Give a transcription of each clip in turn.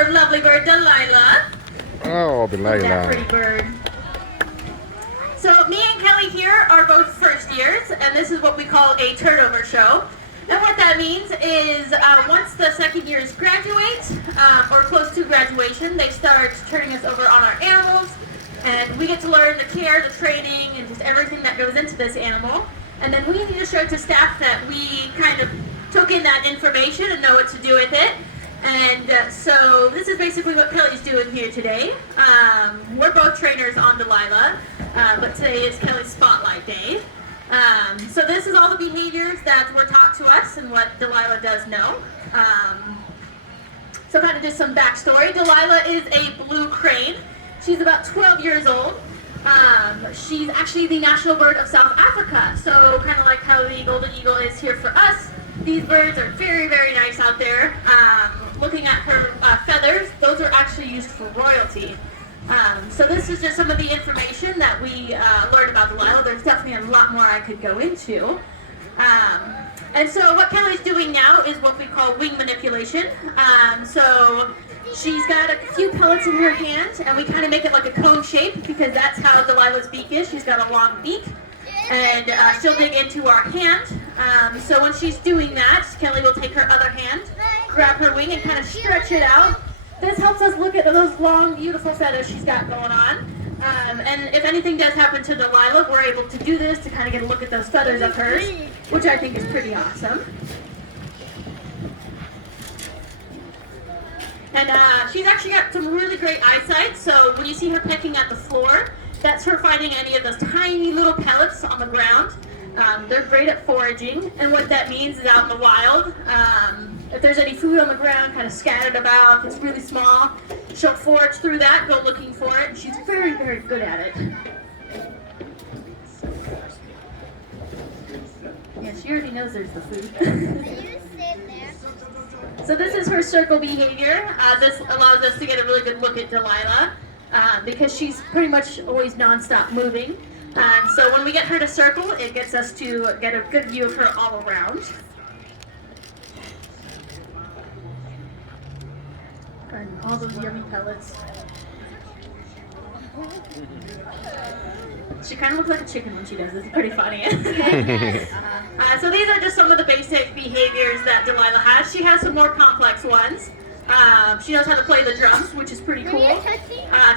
our lovely bird, Delilah. Oh, Look at that pretty Delilah. bird. So me and Kelly here are both first years, and this is what we call a turnover show. And what that means is once the second years graduate, or close to graduation, they start turning us over on our animals, and we get to learn the care, the training, and just everything that goes into this animal. And then we need to show to staff that we kind of took in that information and know what to do with it. And so this is basically what Kelly's doing here today. We're both trainers on Delilah, but today is Kelly's Spotlight Day. So this is all the behaviors that were taught to us and what Delilah does know. So kind of just some backstory. Delilah is a blue crane. She's about 12 years old. She's actually the national bird of South Africa. So kind of like how the golden eagle is here for us. These birds are very, very nice out there. Looking at her feathers, those are actually used for royalty. So this is just some of the information that we learned about Delilah. There's definitely a lot more I could go into. And so what Kelly's doing now is what we call wing manipulation. So she's got a few pellets in her hand, and we kind of make it like a cone shape because that's how Delilah's beak is. She's got a long beak, and she'll dig into our hand. So when she's doing that, Kelly will take her other hand, grab her wing, and kind of stretch it out. This helps us look at those long, beautiful feathers she's got going on. And if anything does happen to Delilah, we're able to do this to kind of get a look at those feathers of hers, which I think is pretty awesome. And she's actually got some really great eyesight, so when you see her pecking at the floor, that's her finding any of those tiny little pellets on the ground. They're great at foraging, and what that means is out in the wild, if there's any food on the ground kind of scattered about, if it's really small, she'll forage through that, go looking for it, and she's very, very good at it. Yeah, she already knows there's the food. So this is her circle behavior. This allows us to get a really good look at Delilah because she's pretty much always non-stop moving. So when we get her to circle, it gets us to get a good view of her all around. And all those yummy pellets. She kind of looks like a chicken when she does this. It's pretty funny. So these are just some of the basic behaviors that Delilah has. She has some more complex ones. She knows how to play the drums, which is pretty cool.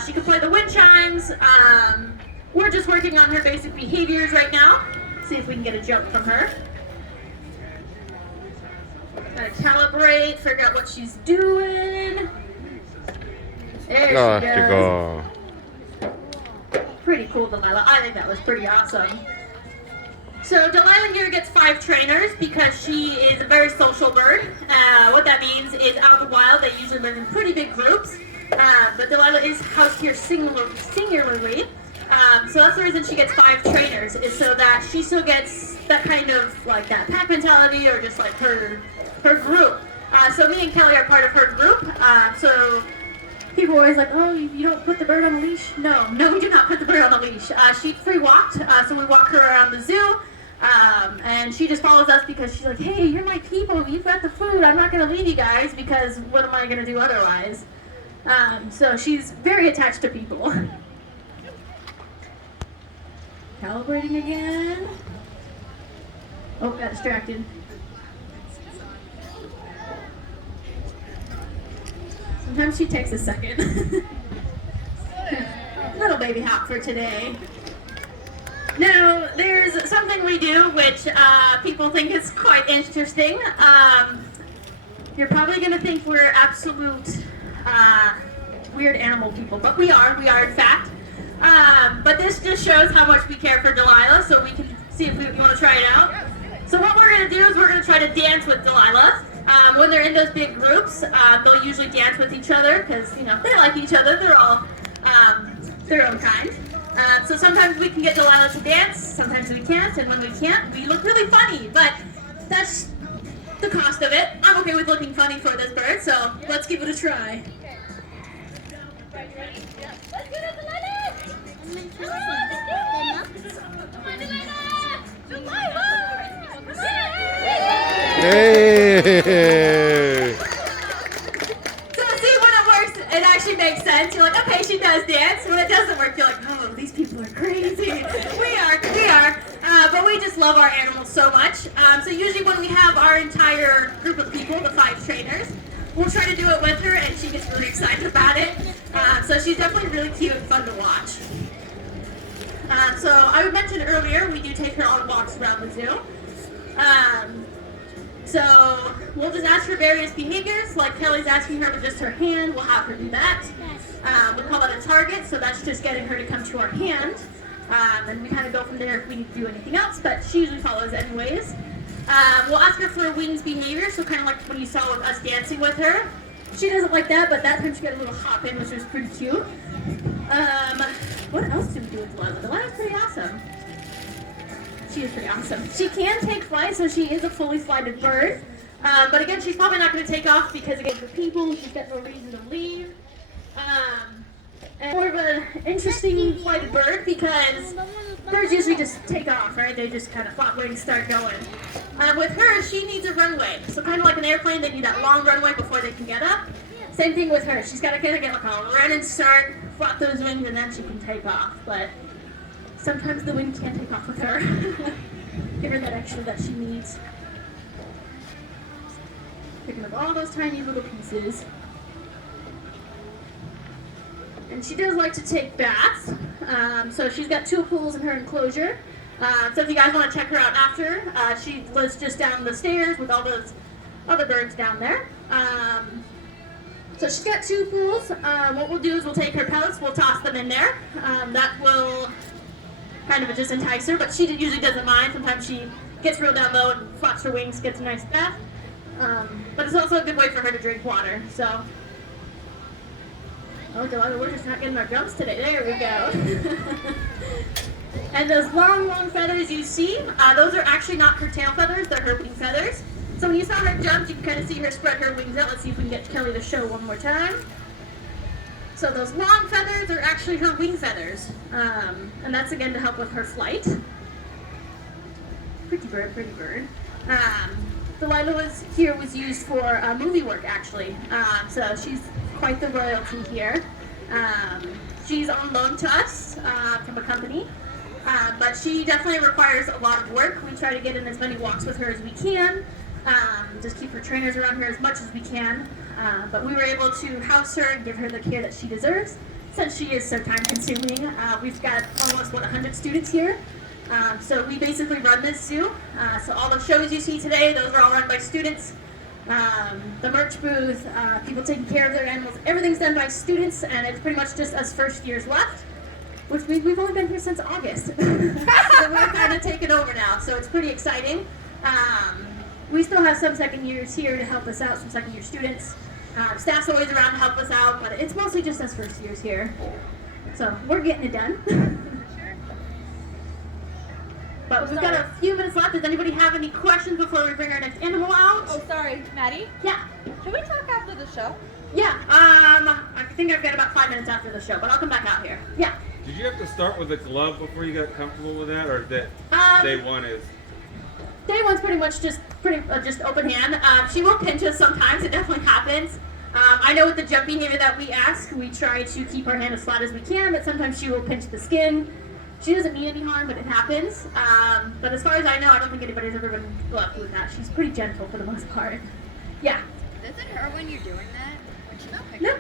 She can play the wind chimes. We're just working on her basic behaviors right now. See if we can get a jump from her. Gotta calibrate, figure out what she's doing. There she goes. Pretty cool, Delilah. I think that was pretty awesome. So Delilah here gets 5 trainers because she is a very social bird. What that means is out in the wild, they usually live in pretty big groups. But Delilah is housed here singularly. So that's the reason she gets 5 trainers, is so that she still gets that kind of like that pack mentality, or just like her group. So me and Kelly are part of her group. So people are always like, oh, you don't put the bird on a leash? No, we do not put the bird on a leash. She free walked, so we walk her around the zoo. And she just follows us because she's like, hey, you're my people, you've got the food, I'm not going to leave you guys because what am I going to do otherwise? So she's very attached to people. Calibrating again. Oh, got distracted. Sometimes she takes a second. Little baby hop for today. Now, there's something we do which people think is quite interesting. You're probably going to think we're absolute weird animal people, but we are in fact. But this just shows how much we care for Delilah, so we can see if you want to try it out. So what we're going to do is we're going to try to dance with Delilah. When they're in those big groups, they'll usually dance with each other because, you know, they like each other. They're all their own kind. So sometimes we can get Delilah to dance, sometimes we can't, and when we can't, we look really funny. But that's the cost of it. I'm okay with looking funny for this bird, so let's give it a try. Let's get it, Delilah! Hey! So see, when it it actually makes sense. You're like, okay, she does dance. When it doesn't work, you're like, oh, these people are crazy. We are. But we just love our animals so much. So usually when we have our entire group of people, the 5 trainers, we'll try to do it with her, and she gets really excited about it. So she's definitely really cute and fun to watch. So I mentioned earlier, we do take her on walks around the zoo. So we'll just ask her various behaviors, like Kelly's asking her with just her hand, we'll have her do that. We call that a target, so that's just getting her to come to our hand. And we kind of go from there if we need to do anything else, but she usually follows anyways. We'll ask her for wings behavior, so kind of like when you saw with us dancing with her. She doesn't like that, but that time she got a little hop in, which was pretty cute. What else do we do with Delilah? Delilah's pretty awesome. She is pretty awesome. She can take flight, so she is a fully flighted bird. But again, she's probably not going to take off because, again, for people, she's got no reason to leave. And more of an interesting flighted bird because birds usually just take off, right? They just kind of flop wings, start going. With her, she needs a runway. So kind of like an airplane, they need that long runway before they can get up. Same thing with her. She's got to kind of get like a running start, flop those wings, and then she can take off. But sometimes the wings can't take off with her. Give her that extra that she needs. Picking up all those tiny little pieces. And she does like to take baths. So she's got 2 pools in her enclosure. So if you guys want to check her out after, she lives just down the stairs with all those other birds down there. So she's got 2 pools. What we'll do is we'll take her pellets, we'll toss them in there. That will kind of just entice her, but she usually doesn't mind. Sometimes she gets real down low and flaps her wings, gets a nice bath. But it's also a good way for her to drink water. So, oh, Delilah, we're just not getting our jumps today. There we go. And those long feathers you see, those are actually not her tail feathers, they're her wing feathers. So when you saw her jump, you can kind of see her spread her wings out. Let's see if we can get Kelly to show one more time. So those long feathers are actually her wing feathers. And that's again to help with her flight. Pretty bird. Delilah was used for movie work actually. So she's quite the royalty here. She's on loan to us from a company. But she definitely requires a lot of work. We try to get in as many walks with her as we can. Just keep her trainers around her as much as we can. But we were able to house her and give her the care that she deserves since she is so time consuming. We've got almost 100 students here. So we basically run this zoo. So all the shows you see today, those are all run by students. The merch booth, people taking care of their animals, everything's done by students, and it's pretty much just us first years left, which means we've only been here since August. So we're kind of taking over now, so it's pretty exciting. We still have some second years here to help us out, some second year students. Staff's always around to help us out, but it's mostly just us first years here. So we're getting it done. But we've got a few minutes left. Does anybody have any questions before we bring our next animal out? Oh, sorry, Maddie? Yeah. Should we talk after the show? Yeah. I think I've got about 5 minutes after the show, but I'll come back out here. Yeah. Did you have to start with a glove before you got comfortable with that, or is that day one is? Day one's pretty much just open hand. She will pinch us sometimes. It definitely happens. I know with the jump behavior that we ask, we try to keep our hand as flat as we can, but sometimes she will pinch the skin. She doesn't mean any harm, but it happens. But as far as I know, I don't think anybody's ever been gloved with that. She's pretty gentle for the most part. Yeah. Does it hurt when you're doing that? Nope.